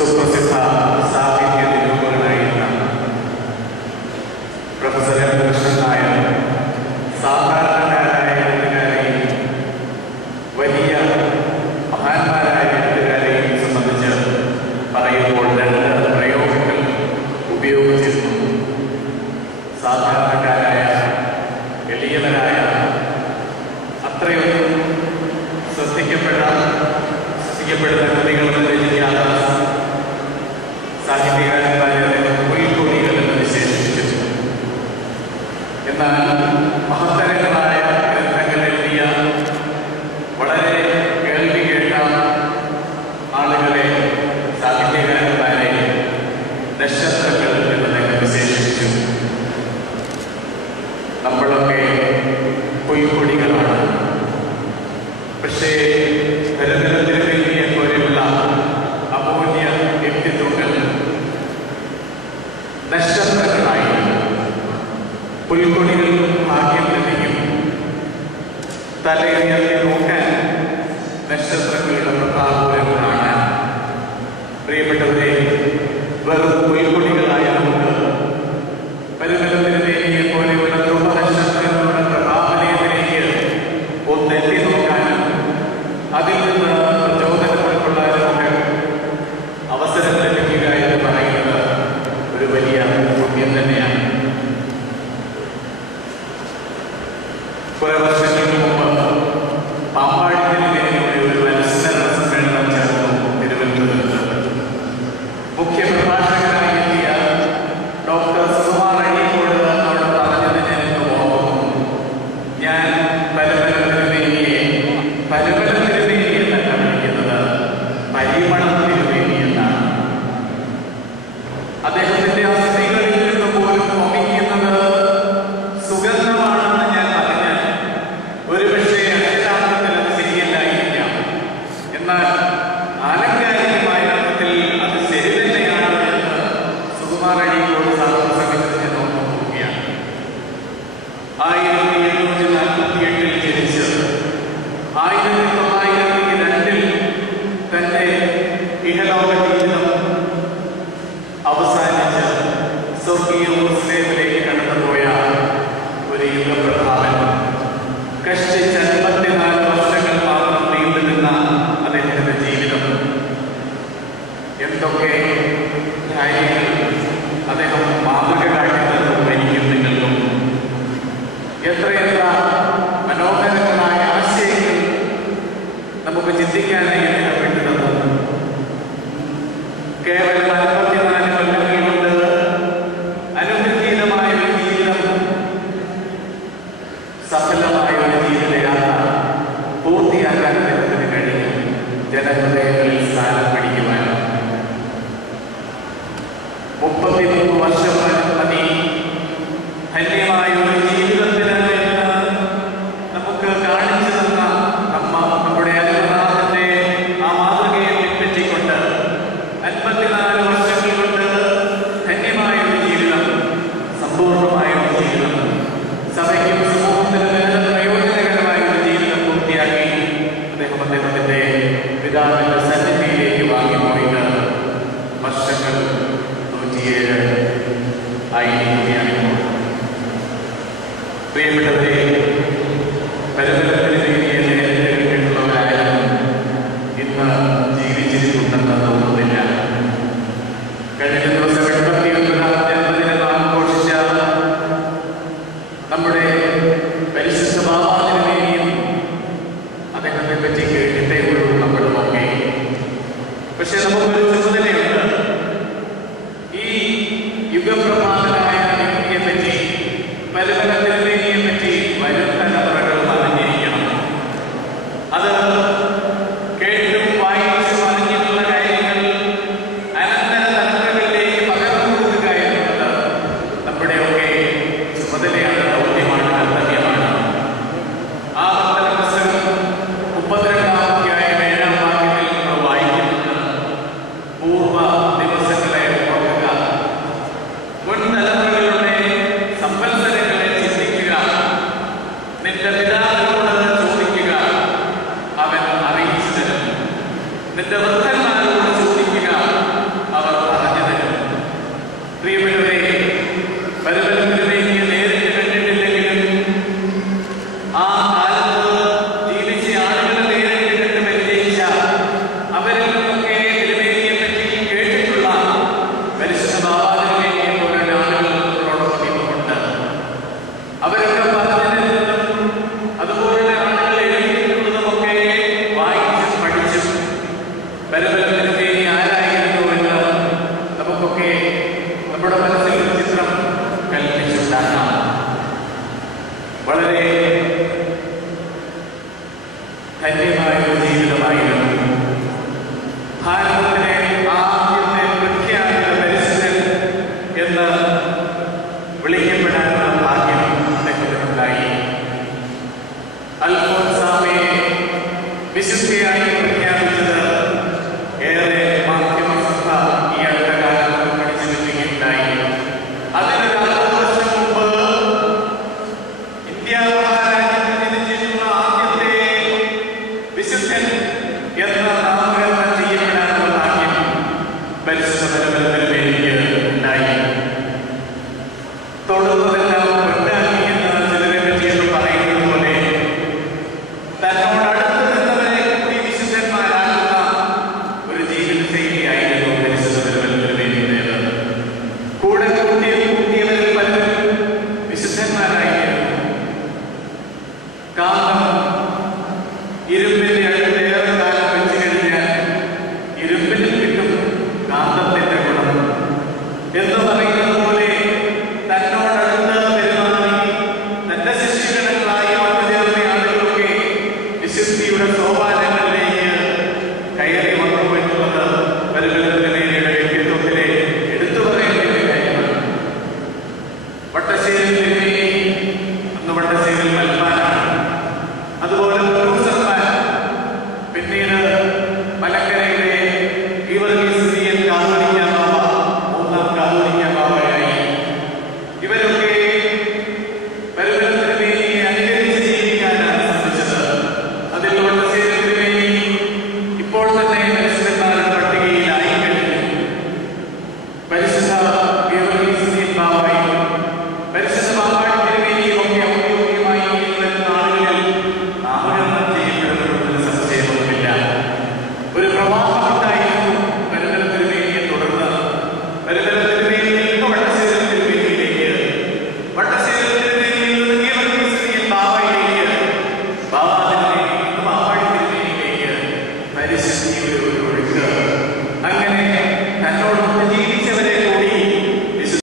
സുപ്രസിദ്ധ സാഹിത്യ നിരൂപകനായിരുന്ന professor M Krishnan Nair സാധാരണക്കാരായ എഴുത്തുകാരെയും വലിയ മഹാന്മാരായ എഴുത്തുകാരെയും സംബന്ധിച്ച് പറയുമ്പോൾ രണ്ട് പ്രയോഗങ്ങൾ ഉപയോഗിച്ചിരുന്നു. സാധാരണക്കാരായ എളിയവരായ അത്രയൊന്നും ശ്രദ്ധിക്കപ്പെടുന്ന കൃതികളൊന്നും രചിക്കാത്ത സാഹിത്യകാരന്മാരെ പുൽക്കൊടികൾ എന്ന് വിശേഷിപ്പിച്ചു. എന്നാൽ മഹത്തരങ്ങളായ ഗ്രന്ഥങ്ങൾ എഴുതിയ വളരെ കേൾവി കേട്ട ആളുകളെ സാഹിത്യകാരന്മാരെ നക്ഷത്രങ്ങൾ എന്നതൊക്കെ വിശേഷിപ്പിച്ചു. നമ്മളൊക്കെ പുൽക്കൊടികളാണ്. പക്ഷേ പരമ്പരയെ പോലെയുള്ള അമൂല്യ വ്യക്തിത്വങ്ങൾ നക്ഷത്രങ്ങളായി. പുൽക്കൊടികൾക്കും ഭാഗ്യം ലഭിക്കും. തലയുയർത്തി നോക്കാൻ നക്ഷത്രങ്ങളുടെ പ്രതാപൂരം കാണാൻ. പ്രിയപ്പെട്ടവരെ, വെറും പുൽക്കൊടികളായ നമുക്ക് പരമ്പരയെ പോലെയുള്ള ധ്രുവനക്ഷത്രങ്ങളുടെ പ്രതാപനയിലേക്ക് ഒന്നെത്തി നോക്കാനും അതിൽ നിന്ന് പ്രചോദനം ഉൾക്കൊള്ളാനുമൊക്കെ അവസരം ലഭിക്കുക എന്ന് പറയുന്നത് ഒരു വലിയ പുണ്യം തന്നെയാണ്. കുറെ വർഷങ്ങൾക്ക് മുമ്പ് പാമ്പാടിയിലൂടെ ഒരു അനുസ്മരണ സമ്മേളനം ചേർന്നു തിരുവനന്തപുരത്ത്. മുഖ്യ പ്രഭാഷകനായി എത്തിയ ഡോക്ടർ സുകുമാർ അഴീക്കോട് അവിടെ പറഞ്ഞത് എനിക്ക് ഓർക്കുന്നു. ഞാൻ പരമ്പരയെ എന്നല്ല വിളിക്കുന്നത്, പരിമളം തിരുവേദി എന്നാണ്. അദ്ദേഹത്തിന്റെ അസ്ഥികളിൽ നിന്ന് പോലും ഒമിക്കുന്നത് സുഗന്ധമാണെന്ന് ഞാൻ പറഞ്ഞാൽ ഒരുപക്ഷെ അക്ഷരാർത്ഥത്തിൽ അത് ശരിയല്ലായിരിക്കാം. എന്നാൽ ആലങ്കാരികമായ അർത്ഥത്തിൽ അത് ശരി തന്നെയാണ് എന്ന് സുകുമാർ അഴീക്കോട് പ്രസംഗത്തിൽ ഞാൻ ഓർമ്മിക്കുകയാണ്. 1748 ജനിച്ച് 1902 തന്റെ ഇഹലോക ജീവിതം അവസാനിച്ച് സ്വർഗീയ മുസ്ലിമിലേക്ക് കടന്നുപോയ ഒരു യുഗപ്രഭാവൻ. കഷ്ടിച്ച് 54 വർഷങ്ങൾ മാത്രം നീണ്ടു നിന്ന അദ്ദേഹത്തിന്റെ ജീവിതം. എന്തൊക്കെ കാര്യങ്ങൾ അദ്ദേഹം മാതൃക കാട്ടുന്നതും എനിക്കും നിങ്ങൾക്കും എത്രയെത്ര മനോഹരങ്ങളായ ആശയങ്ങൾ നമുക്ക് ചിന്തിക്കാനായി ഇടപെട്ടത്. കേവലം 54 കൊല്ലങ്ങൾ കൊണ്ട് അനുഗ്രഹീതമായ ഒരു ജീവിതം, സഫലമായ ഒരു ജീവിതയാത്ര പൂർത്തിയാക്കാൻ അദ്ദേഹത്തിന് കഴിഞ്ഞു. ജനഹൃദയങ്ങളിൽ സ്ഥാനം പിടിക്കുവാൻ 33 വർഷം മതി ധന്യമായ ഒരു ജീവിതത്തിന് നമുക്ക് കാണിച്ചു തന്ന നമ്മുടെ അരുണനാഥന്റെ ആ മാതൃകയെ പിൻപറ്റിക്കൊണ്ട് 54 വർഷങ്ങൾ കൊണ്ട് ധന്യമായ ഒരു ജീവിതം, സമ്പൂർണമായ ഒരു ജീവിതം, സഭയ്ക്കും സമൂഹത്തിനും പ്രയോജനകരമായ ഒരു ജീവിതം പൂർത്തിയാക്കി അദ്ദേഹത്തിന്റെ പിതാവിന്റെ സന്നിധിയിലേക്ക് വാങ്ങിപ്പോയിട്ട് വർഷങ്ങൾ 107 ആയിരിക്കുകയാണ്. പ്രിയപ്പെട്ടവരെ, പരമ്പരയിലുള്ളവരായാലും ഇന്ന് ജീവിച്ചിരിക്കുന്നുണ്ടെന്ന് തോന്നുന്നില്ല. കഴിഞ്ഞ ദിവസം 81ാം ജന്മദിനം ആഘോഷിച്ച നമ്മുടെ പരിശുദ്ധ ബാബാതിരുമേനിയും അദ്ദേഹത്തെ പറ്റി കേട്ടിട്ടേ ഉള്ളൂ നമ്മളുമൊക്കെ. പക്ഷെ നമുക്കൊരു ചുമതലയുണ്ട്. ഈ യുഗപ്രധാനമായ വ്യക്തിയെ പറ്റി, പരമ്പരയെ പറ്റി വരും തലമുറകൾ അറിഞ്ഞിരിക്കണം. അത് കേട്ടും വായിച്ചും അറിഞ്ഞിട്ടുള്ള കാര്യങ്ങൾ അനന്തര തലമുറകളിലേക്ക് പകർന്നു കൊടുക്കുക എന്നുള്ളത് നമ്മുടെയൊക്കെ ചുമതലയാണ്, ദൗത്യമാണ്, കർത്തവ്യമാണ്. ആ പുസ്തകം 32ാം അധ്യായം 7ാം വാക്യത്തിൽ നമ്മൾ വായിക്കുന്നത് പൂർവ്വ ദിവസങ്ങളെ ഓർക്കുക, മുൻ തലമുറകളുടെ സമ്പത്സരങ്ങളെ ചിന്തിക്കുക, നിന്റെ പിതാവിനോട് ചോദിക്കുക, അവൻ അറിയിച്ചു തരും. നിന്റെ വൃദ്ധന്മാരോട് ചോദിക്കുക, ബഹലത്തിൽ